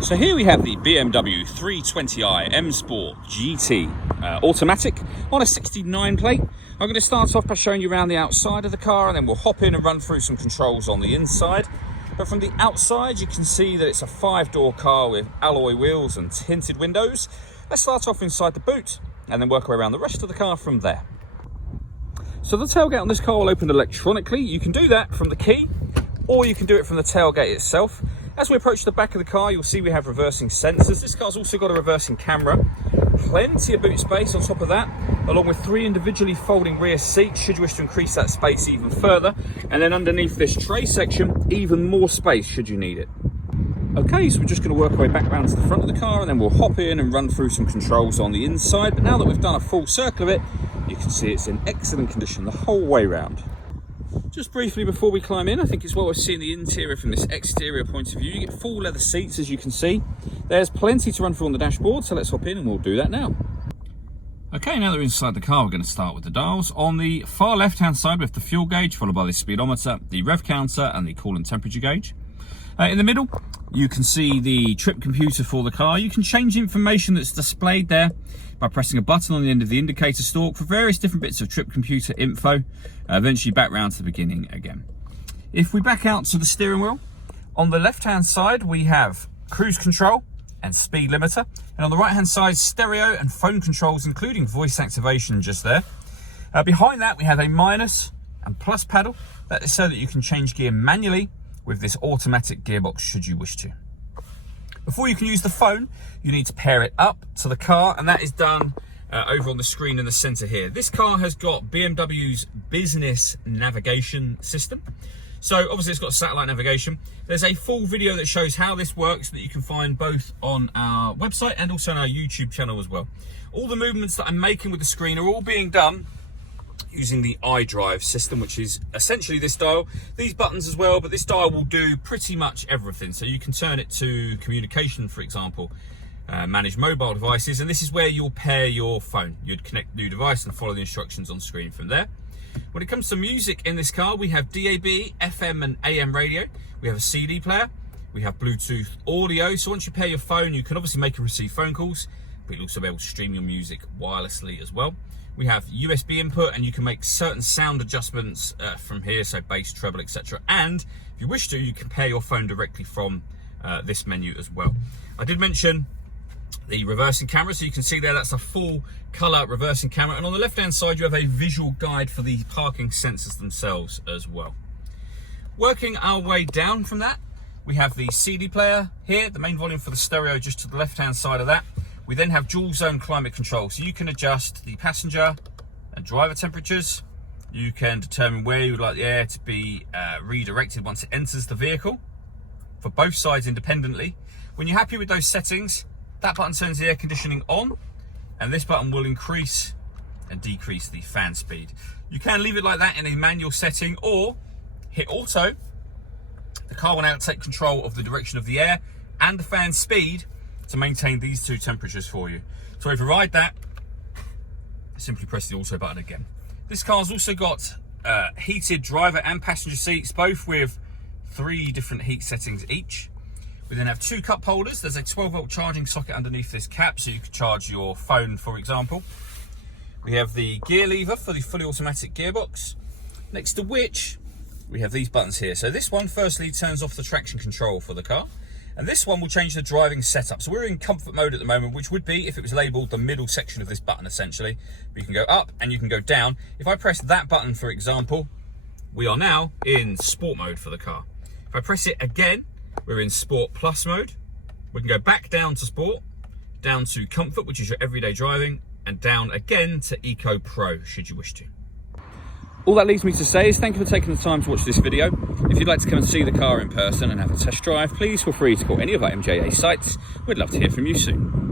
So here we have the BMW 320i M Sport GT automatic on a 69 plate. I'm going to start off by showing you around the outside of the car, and then we'll hop in and run through some controls on the inside. But from the outside, you can see that it's a 5-door car with alloy wheels and tinted windows. Let's start off inside the boot and then work our way around the rest of the car from there. So the tailgate on this car will open electronically. You can do that from the key, or you can do it from the tailgate itself. As we approach the back of the car, you'll see we have reversing sensors. This car's also got a reversing camera. Plenty of boot space on top of that, along with 3 individually folding rear seats, should you wish to increase that space even further. And then underneath this tray section, even more space should you need it. Okay, so we're just going to work our way back around to the front of the car, and then we'll hop in and run through some controls on the inside. But now that we've done a full circle of it, you can see it's in excellent condition the whole way round. Just briefly before we climb in, I think it's well worth seeing the interior from this exterior point of view. You get full leather seats, as you can see. There's plenty to run through on the dashboard, so let's hop in and we'll do that now. Okay, now that we're inside the car, we're going to start with the dials. On the far left-hand side, we have the fuel gauge, followed by the speedometer, the rev counter, and the coolant temperature gauge. In the middle, you can see the trip computer for the car. You can change the information that's displayed there by pressing a button on the end of the indicator stalk for various different bits of trip computer info, eventually back round to the beginning again. If we back out to the steering wheel, on the left-hand side, we have cruise control and speed limiter. And on the right-hand side, stereo and phone controls, including voice activation just there. Behind that, we have a minus and plus pedal. That is so that you can change gear manually with this automatic gearbox should you wish to. Before you can use the phone, you need to pair it up to the car, and that is done over on the screen in the center here. This car has got BMW's business navigation system. So obviously it's got satellite navigation. There's a full video that shows how this works that you can find both on our website and also on our YouTube channel as well. All the movements that I'm making with the screen are all being done using the iDrive system, which is essentially this dial. These buttons as well, but this dial will do pretty much everything. So you can turn it to communication, for example, manage mobile devices, and this is where you'll pair your phone. You'd connect the new device and follow the instructions on screen from there. When it comes to music in this car, we have DAB, FM and AM radio. We have a CD player. We have Bluetooth audio. So once you pair your phone, you can obviously make and receive phone calls, but you'll also be able to stream your music wirelessly as well. We have USB input, and you can make certain sound adjustments from here, so bass, treble, etc. And if you wish to, you can pair your phone directly from this menu as well. I did mention the reversing camera, so you can see there that's a full color reversing camera. And on the left hand side, you have a visual guide for the parking sensors themselves as well. Working our way down from that, we have the CD player here, the main volume for the stereo just to the left hand side of that. We then have dual zone climate control, so you can adjust the passenger and driver temperatures. You can determine where you would like the air to be redirected once it enters the vehicle for both sides independently. When you're happy with those settings, that button turns the air conditioning on, and this button will increase and decrease the fan speed. You can leave it like that in a manual setting, or hit auto. The car will now take control of the direction of the air and the fan speed to maintain these 2 temperatures for you. To override that, simply press the auto button again. This car's also got heated driver and passenger seats, both with 3 different heat settings each. We then have 2 cup holders. There's a 12-volt charging socket underneath this cap, so you can charge your phone, for example. We have the gear lever for the fully automatic gearbox, next to which we have these buttons here. So this one firstly turns off the traction control for the car, and this one will change the driving setup. So we're in comfort mode at the moment, which would be, if it was labeled, the middle section of this button essentially. But you can go up and you can go down. If I press that button, for example, we are now in sport mode for the car. If I press it again, we're in Sport Plus mode. We can go back down to Sport, down to Comfort, which is your everyday driving, and down again to Eco Pro, should you wish to. All that leaves me to say is thank you for taking the time to watch this video. If you'd like to come and see the car in person and have a test drive, please feel free to call any of our MJA sites. We'd love to hear from you soon.